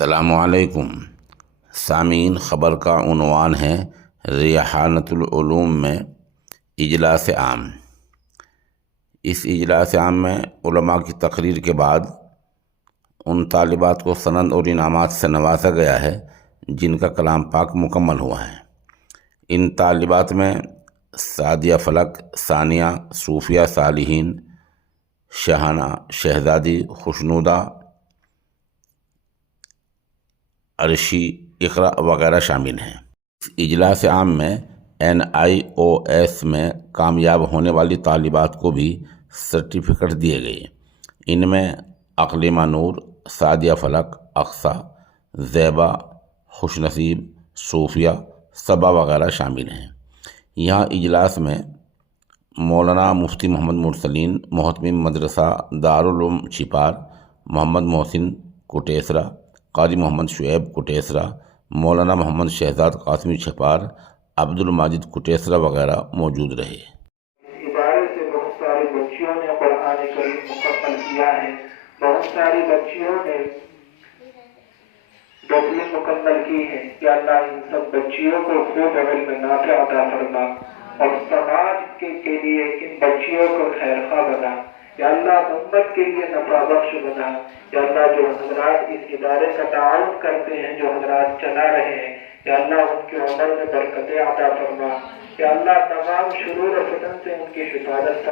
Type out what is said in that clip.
السلام علیکم سامعین، خبر کا عنوان ہے ریحانۃ العلوم میں اجلاس عام۔ اس اجلاس عام میں علماء کی تقریر کے بعد ان طالبات کو سند اور انعامات سے نوازا گیا ہے جن کا کلام پاک مکمل ہوا ہے۔ ان طالبات میں سعدیہ فلک، ثانیہ، صوفیہ صالحین، شہانہ، شہزادی، خوشنودہ، عرشی، اقرا وغیرہ شامل ہیں۔ اس اجلاس عام میں NIOS میں کامیاب ہونے والی طالبات کو بھی سرٹیفکیٹ دیے گئے۔ ان میں اقلیمہ نور، سعدیہ فلک، اقصیٰ، زیبا، خوش نصیب، صوفیہ، صبا وغیرہ شامل ہیں۔ یہاں اجلاس میں مولانا مفتی محمد مرسلین، محتمم مدرسہ دارالعلوم چھپار، محمد محسن کوٹیسرا، قاری محمد شعیب کوٹیسرا، مولانا محمد شہزاد قاسمی چھپار، عبد الماجد کوٹیسرا وغیرہ موجود رہے۔ اس ادارے سے بہت ساری بچیوں نے قرآن کریم مکمل کیا ہے، بہت ساری بچیوں نے 10ویں مکمل کی ہے۔ یا اللہ ان سب بچیوں کو خوب علم نافع عطا فرما اور سماج کے لیے ان بچیوں کو خیر خواہ بنا۔ یا اللہ امت کے لیے نفع بخش بنا۔ یا اللہ جو حضرات اس ادارے کا تعاون کرتے ہیں، جو حضرات چلا رہے ہیں، یا اللہ ان کے عمر میں برکتیں عطا فرما۔ یا اللہ تمام شرور و فتن سے ان کی حفاظت فرما۔